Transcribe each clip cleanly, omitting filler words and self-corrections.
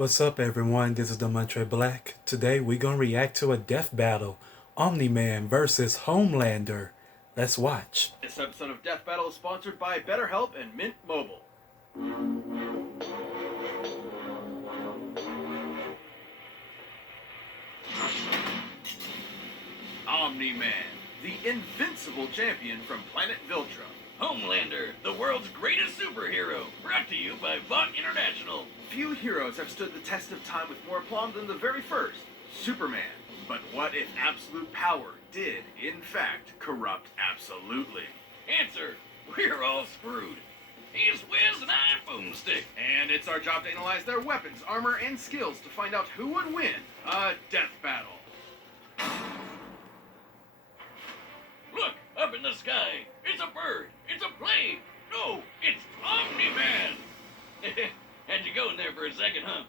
What's up, everyone? This is the Montre Black. Today, we're gonna react to a death battle Omni Man versus Homelander. Let's watch. This episode of Death Battle is sponsored by BetterHelp and Mint Mobile. Omni-Man, the invincible champion from planet Viltra. Homelander, the world's greatest superhero, brought to you by Vought International. Few heroes have stood the test of time with more aplomb than the very first, Superman. But what if absolute power did, in fact, corrupt absolutely? Answer, we're all screwed. He's Wiz and I'm Boomstick. And it's our job to analyze their weapons, armor, and skills to find out who would win a death battle. Look, up in the sky. It's a bird. It's a plane. No, it's Omni-Man. Had you go in there for a second, huh?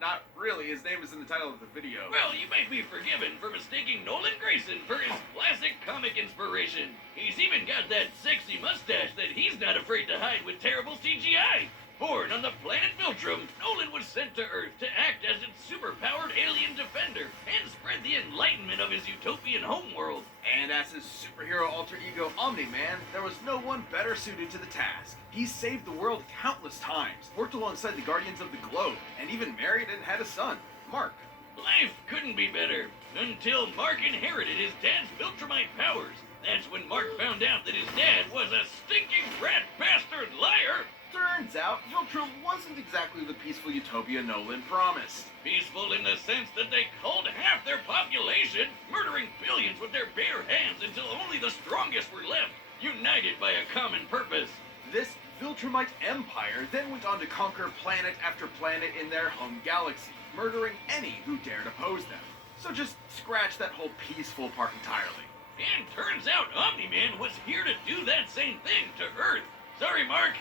Not really. His name is in the title of the video. Well, you might be forgiven for mistaking Nolan Grayson for his classic comic inspiration. He's even got that sexy mustache that he's not afraid to hide with terrible CGI. Born on the planet Viltrum, Nolan was sent to Earth to act as its superpowered alien defender and spread the enlightenment of his utopian homeworld. And as his superhero alter ego Omni-Man, there was no one better suited to the task. He saved the world countless times, worked alongside the Guardians of the Globe, and even married and had a son, Mark. Life couldn't be better until Mark inherited his dad's Viltrumite powers. That's when Mark found out that his dad was a stinking rat bastard liar. Turns out, Viltrum wasn't exactly the peaceful utopia Nolan promised. Peaceful in the sense that they culled half their population, murdering billions with their bare hands until only the strongest were left, united by a common purpose. This Viltrumite empire then went on to conquer planet after planet in their home galaxy, murdering any who dared oppose them. So just scratch that whole peaceful part entirely. And turns out Omni-Man was here to do that same thing to Earth. Sorry, Mark.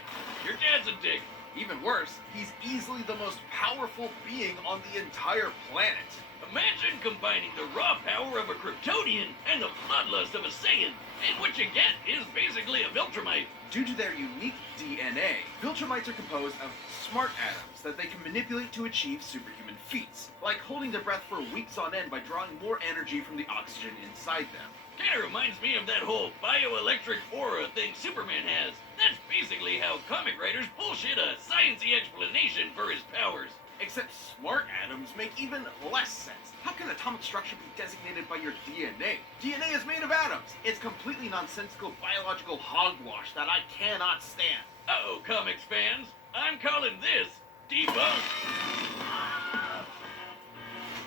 Your dad's a dick. Even worse, he's easily the most powerful being on the entire planet. Imagine combining the raw power of a Kryptonian and the bloodlust of a Saiyan, and what you get is basically a Viltrumite. Due to their unique DNA, Viltrumites are composed of smart atoms that they can manipulate to achieve superhuman feats, like holding their breath for weeks on end by drawing more energy from the oxygen inside them. Kinda reminds me of that whole bioelectric aura thing Superman has. That's basically how comic writers bullshit a sciencey explanation for his powers. Except smart atoms make even less sense. How can atomic structure be designated by your DNA? DNA is made of atoms. It's completely nonsensical biological hogwash that I cannot stand. Uh-oh, comics fans. I'm calling this debunked.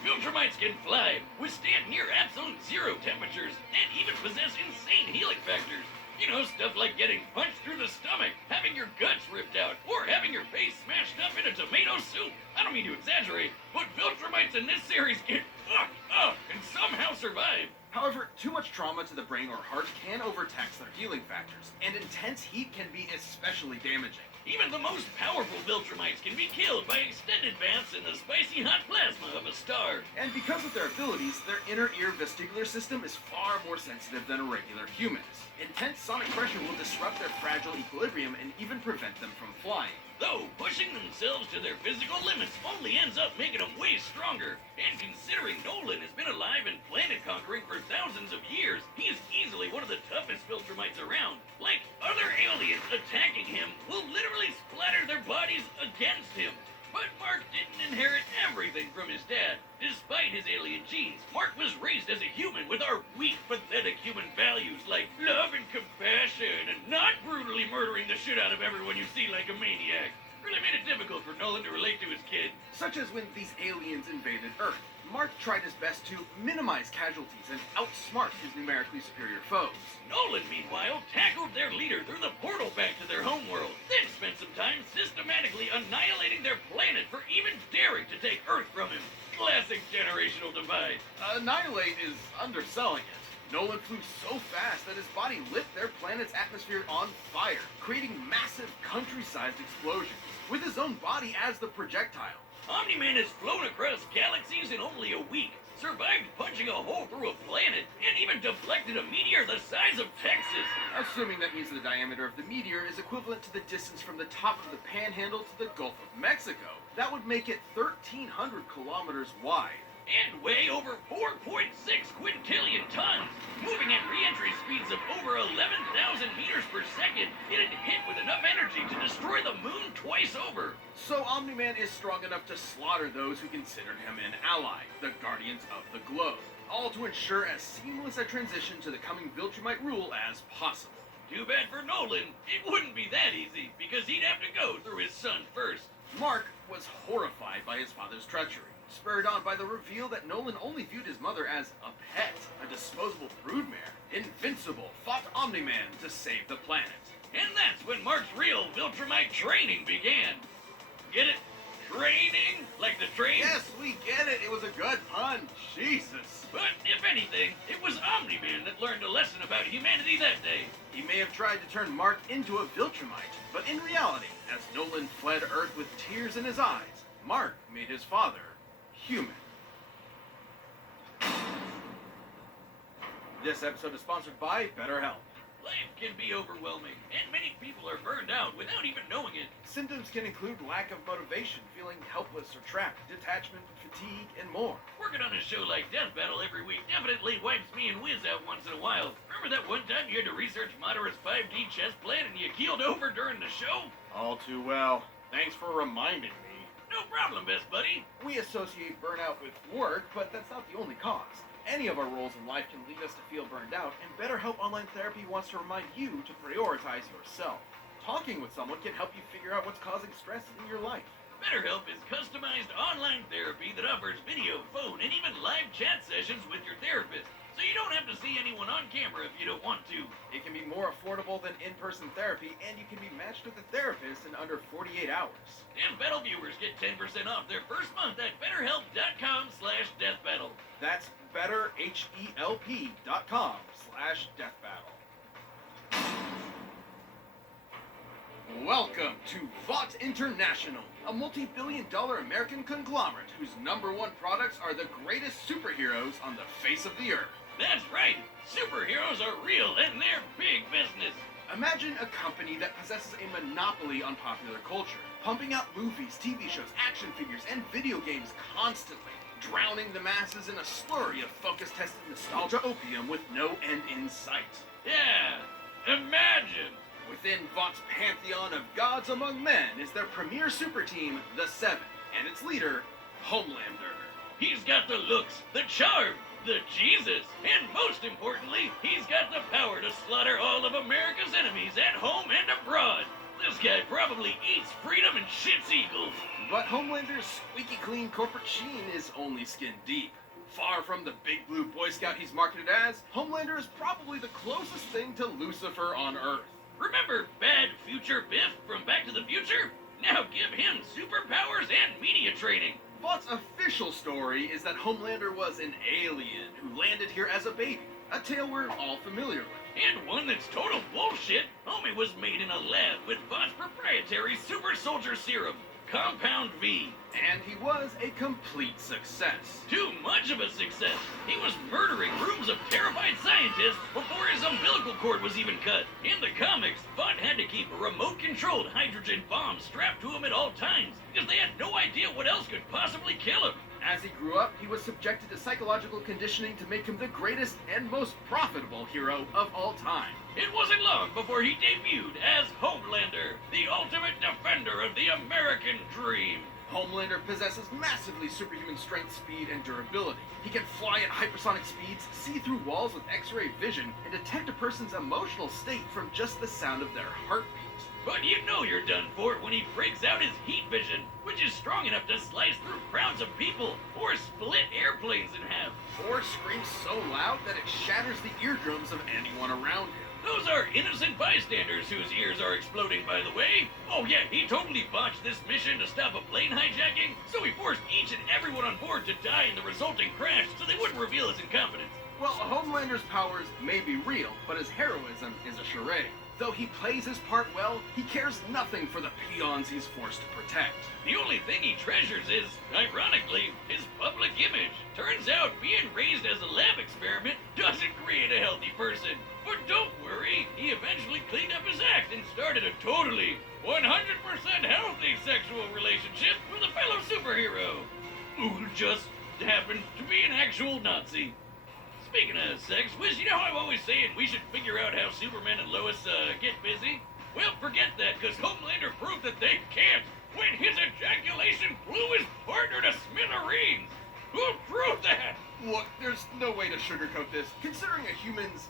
Viltrumites can fly, withstand near absolute zero temperatures, and even possess insane healing factors. You know, stuff like getting punched through the stomach, having your guts ripped out, or having your face smashed up in a tomato soup. I don't mean to exaggerate, but Viltrumites in this series get fucked up and somehow survive. However, too much trauma to the brain or heart can overtax their healing factors, and intense heat can be especially damaging. Even the most powerful Viltrumites can be killed by extended baths in the spicy hot plasma of a star. And because of their abilities, their inner ear vestibular system is far more sensitive than a regular human's. Intense sonic pressure will disrupt their fragile equilibrium and even prevent them from flying. Though pushing themselves to their physical limits only ends up making them way stronger. And considering Nolan has been alive and planet conquering for thousands of years, he is easily one of the toughest Viltrumites around. Like, other aliens attacking him will literally splatter their bodies against him. But Mark didn't inherit everything from his dad. Despite his alien genes, Mark was raised as a human with our weak, pathetic human values like love and compassion and not brutally murdering the shit out of everyone you see like a maniac. Really made it difficult for Nolan to relate to his kid. Such as when these aliens invaded Earth. Mark tried his best to minimize casualties and outsmart his numerically superior foes. Nolan, meanwhile, tackled their leader through the portal back to their homeworld, then spent some time systematically annihilating their planet for even daring to take Earth from him. Classic generational divide. Annihilate is underselling it. Nolan flew so fast that his body lit their planet's atmosphere on fire, creating massive country-sized explosions, with his own body as the projectile. Omni-Man has flown across galaxies in only a week, survived punching a hole through a planet, and even deflected a meteor the size of Texas. Assuming that means the diameter of the meteor is equivalent to the distance from the top of the Panhandle to the Gulf of Mexico, that would make it 1,300 kilometers wide. And weigh over 4.6 quintillion tons. Moving at re-entry speeds of over 11,000 meters per second, it had hit with enough energy to destroy the moon twice over. So Omni-Man is strong enough to slaughter those who considered him an ally, the Guardians of the Globe, all to ensure as seamless a transition to the coming Viltrumite rule as possible. Too bad for Nolan, it wouldn't be that easy, because he'd have to go through his son first. Mark was horrified by his father's treachery, spurred on by the reveal that Nolan only viewed his mother as a pet, a disposable broodmare. Invincible fought Omni-Man to save the planet. And that's when Mark's real Viltrumite training began. Get it? Training? Like the train? Yes, we get it. It was a good pun. Jesus. But if anything, it was Omni-Man that learned a lesson about humanity that day. He may have tried to turn Mark into a Viltrumite, but in reality, as Nolan fled Earth with tears in his eyes, Mark made his father human. This episode is sponsored by BetterHelp. Life can be overwhelming, and many people are burned out without even knowing it. Symptoms can include lack of motivation, feeling helpless or trapped, detachment, fatigue, and more. Working on a show like Death Battle every week definitely wipes me and Wiz out once in a while. Remember that one time you had to research Madara's 5D chess plan and you keeled over during the show? All too well. Thanks for reminding me. No problem, best buddy. We associate burnout with work, but that's not the only cause. Any of our roles in life can lead us to feel burned out, and BetterHelp Online Therapy wants to remind you to prioritize yourself. Talking with someone can help you figure out what's causing stress in your life. BetterHelp is customized online therapy that offers video, phone, and even live chat sessions with your therapist, so you don't have to see anyone on camera if you don't want to. It can be more affordable than in-person therapy, and you can be matched with a therapist in under 48 hours. Death Battle viewers get 10% off their first month at BetterHelp.com/DeathBattle. That's BetterHelp.com/deathbattle. Welcome to Vought International, a multi-billion-dollar American conglomerate whose #1 products are the greatest superheroes on the face of the earth. That's right! Superheroes are real and they're big business! Imagine a company that possesses a monopoly on popular culture, pumping out movies, TV shows, action figures, and video games constantly, drowning the masses in a slurry of focus-tested nostalgia opium with no end in sight. Yeah, imagine! Within Vought's pantheon of gods among men is their premier super team, the Seven, and its leader, Homelander. He's got the looks, the charm, the Jesus, and most importantly, he's got the power to slaughter all of America's enemies at home and abroad. This guy probably eats freedom and shits eagles. But Homelander's squeaky clean corporate sheen is only skin deep. Far from the big blue Boy Scout he's marketed as, Homelander is probably the closest thing to Lucifer on Earth. Remember Bad Future Biff from Back to the Future? Now give him superpowers and media training. Vought's official story is that Homelander was an alien who landed here as a baby, a tale we're all familiar with. And one that's total bullshit. Homie was made in a lab with Vought's proprietary super soldier serum, Compound V. And he was a complete success. Too much of a success. He was murdering rooms of terrified scientists before his umbilical cord was even cut. In the comics, Vought had to keep a remote-controlled hydrogen bomb strapped to him at all times because they had no idea what else could possibly kill him. As he grew up, he was subjected to psychological conditioning to make him the greatest and most profitable hero of all time. It wasn't long before he debuted as Homelander, the ultimate defender of the American dream. Homelander possesses massively superhuman strength, speed, and durability. He can fly at hypersonic speeds, see through walls with X-ray vision, and detect a person's emotional state from just the sound of their heartbeat. But you know you're done for when he breaks out his heat vision, which is strong enough to slice through crowds of people or split airplanes in half. Or screams so loud that it shatters the eardrums of anyone around him. Those are innocent bystanders whose ears are exploding, by the way. Oh yeah, he totally botched this mission to stop a plane hijacking, so he forced each and everyone on board to die in the resulting crash so they wouldn't reveal his incompetence. Well, Homelander's powers may be real, but his heroism is a charade. Though he plays his part well, he cares nothing for the peons he's forced to protect. The only thing he treasures is, ironically, his public public image. Turns out being raised as a lab experiment doesn't create a healthy person. But don't worry, he eventually cleaned up his act and started a totally 100% healthy sexual relationship with a fellow superhero who just happened to be an actual Nazi. Speaking of sex, Wiz, you know how I'm always saying we should figure out how Superman and Lois get busy? Well, forget that, because Homelander proved that they can't when his ejaculation blew his partner to smithereens. Who proved that? Look, there's no way to sugarcoat this. Considering a human's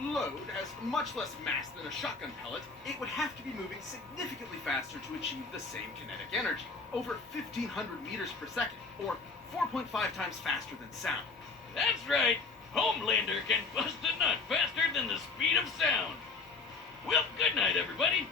load has much less mass than a shotgun pellet, it would have to be moving significantly faster to achieve the same kinetic energy, over 1,500 meters per second, or 4.5 times faster than sound. That's right. Homelander can bust a nut faster than the speed of sound. Well, good night, everybody.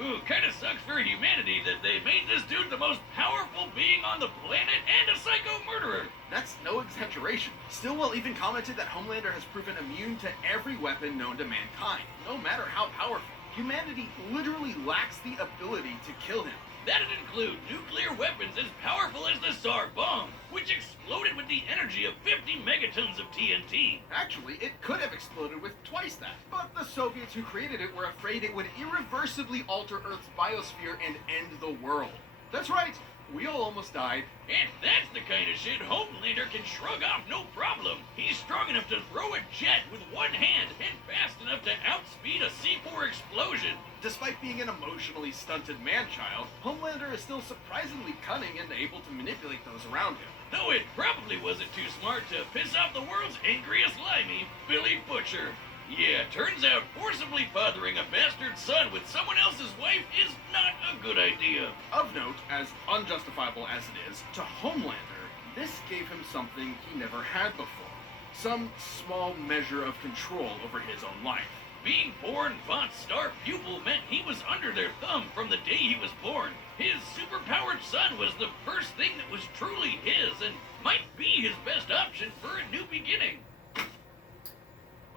Ooh, kinda sucks for humanity that they made this dude the most powerful being on the planet and a psycho murderer. That's no exaggeration. Stillwell even commented that Homelander has proven immune to every weapon known to mankind, no matter how powerful. Humanity literally lacks the ability to kill him. That'd include nuclear weapons as powerful as the Tsar bomb, which exploded with the energy of 50 megatons of TNT. Actually, it could have exploded with twice that, but the Soviets who created it were afraid it would irreversibly alter Earth's biosphere and end the world. That's right, we all almost died. And that's the kind of shit Homelander can shrug off no problem. He's strong enough to throw a jet with one hand and fast enough to outspeed a C4 explosion. Despite being an emotionally stunted man-child, Homelander is still surprisingly cunning and able to manipulate those around him. Though it probably wasn't too smart to piss off the world's angriest limey, Billy Butcher. Yeah, turns out forcibly fathering a bastard son with someone else's wife is not a good idea. Of note, as unjustifiable as it is, to Homelander, this gave him something he never had before. Some small measure of control over his own life. Being born Vought's star pupil meant he was under their thumb from the day he was born. His superpowered son was the first thing that was truly his and might be his best option for a new beginning.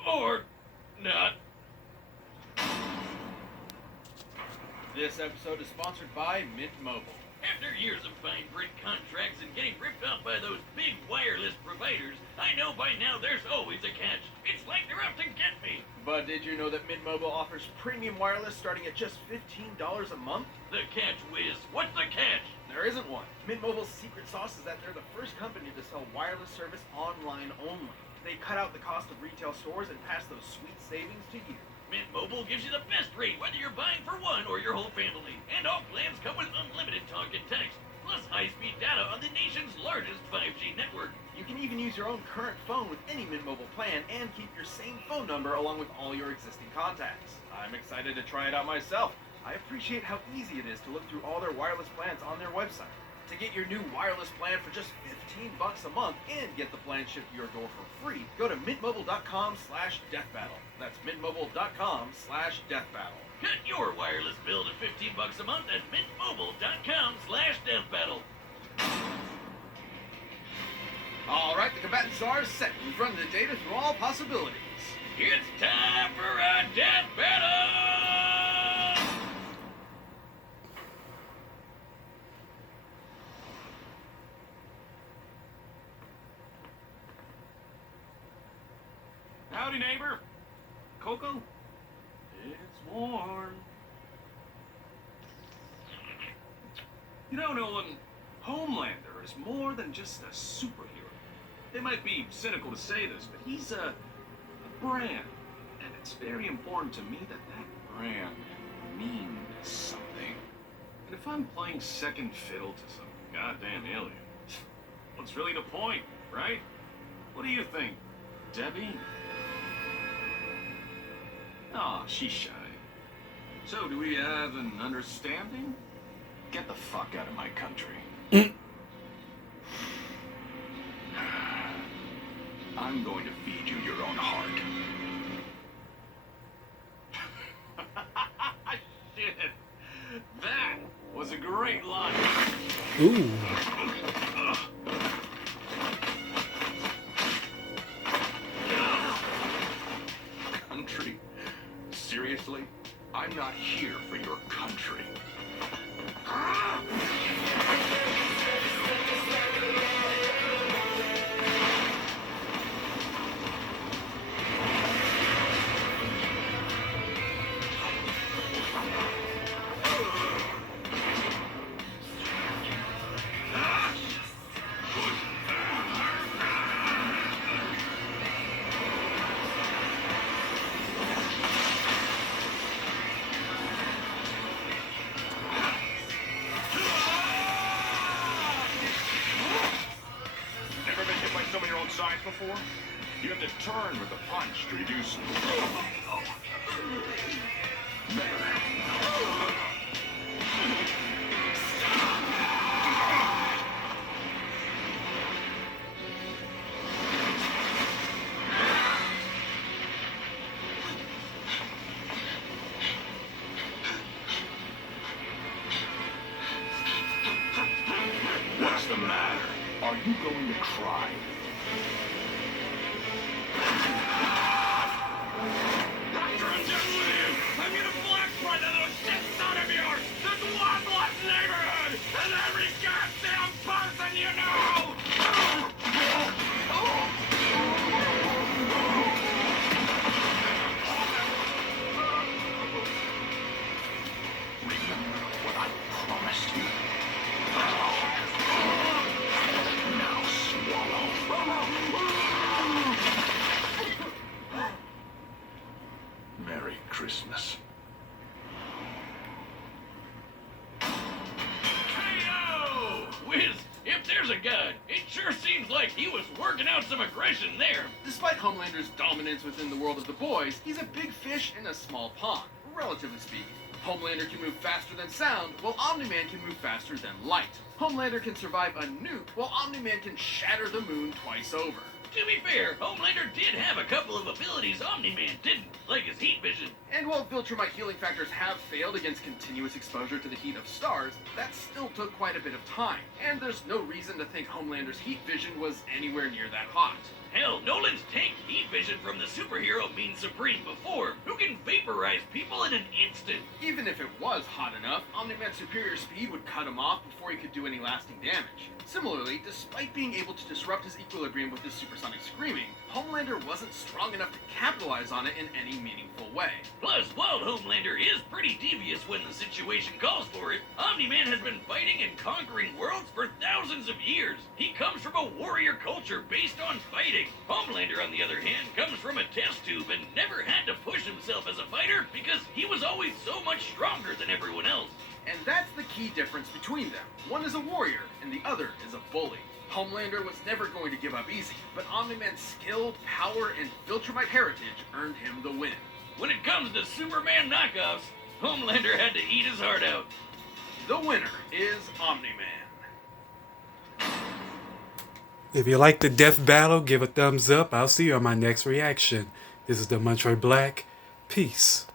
Or not. This episode is sponsored by Mint Mobile. After years of fine print contracts and getting ripped off by those big wireless providers, I know by now there's always a catch. It's like they're out to get me. But did you know that Mint Mobile offers premium wireless starting at just $15 a month? The catch, Wiz. What's the catch? There isn't one. Mint Mobile's secret sauce is that they're the first company to sell wireless service online only. They cut out the cost of retail stores and pass those sweet savings to you. Mint Mobile gives you the best rate whether you're buying for one or your whole family. And all plans come with unlimited talk and text, plus high-speed data on the nation's largest 5G network. You can even use your own current phone with any Mint Mobile plan and keep your same phone number along with all your existing contacts. I'm excited to try it out myself. I appreciate how easy it is to look through all their wireless plans on their website. To get your new wireless plan for just $15 a month and get the plan shipped to your door for free, go to mintmobile.com/deathbattle. That's mintmobile.com/deathbattle. Cut your wireless bill to $15 a month at mintmobile.com/deathbattle. All right, the combatants are set. We've run the data through all possibilities. It's time for a death battle! Howdy, neighbor. Coco? It's warm. You know, Nolan, Homelander is more than just a superhero. It might be cynical to say this, but he's a brand. And it's very important to me that that brand means something. And if I'm playing second fiddle to some goddamn alien, what's really the point, right? What do you think, Debbie? Oh, she's shy. So, do we have an understanding? Get the fuck out of my country. I'm going to feed you your own heart. Shit. That was a great line. Ooh. Country? Seriously? I'm not here for your country. attack before? You have to turn with the punch to reduce. What's the matter? Are you going to cry? I'm gonna black front of those shit son of yours! There's one less neighborhood! And every goddamn person you know! Remember what I promised you. Now swallow. Merry Christmas. KO! Wiz, if there's a god, it sure seems like he was working out some aggression there. Despite Homelander's dominance within the world of the boys, he's a big fish in a small pond, relatively speaking. Homelander can move faster than sound, while Omni-Man can move faster than light. Homelander can survive a nuke, while Omni-Man can shatter the moon twice over. To be fair, Homelander did have a couple of abilities Omni-Man didn't, like his heat vision. And while Viltrumite healing factors have failed against continuous exposure to the heat of stars, that still took quite a bit of time, and there's no reason to think Homelander's heat vision was anywhere near that hot. Hell, Nolan's tank heat vision from the superhero mean Supreme before, who can vaporize people in an instant. Even if it was hot enough, Omni-Man's superior speed would cut him off before he could do any lasting damage. Similarly, despite being able to disrupt his equilibrium with his supersonic screaming, Homelander wasn't strong enough to capitalize on it in any meaningful way. Plus, while Homelander is pretty devious when the situation calls for it, Omni-Man has been fighting and conquering worlds for thousands of years. He comes from a warrior culture based on fighting. Homelander, on the other hand, comes from a test tube and never had to push himself as a fighter because he was always so much stronger than everyone else. And that's the key difference between them. One is a warrior, and the other is a bully. Homelander was never going to give up easy, but Omni-Man's skill, power, and Viltrumite heritage earned him the win. When it comes to Superman knockoffs, Homelander had to eat his heart out. The winner is Omni-Man. If you like the death battle, give a thumbs up. I'll see you on my next reaction. This is the Demontroy Black. Peace.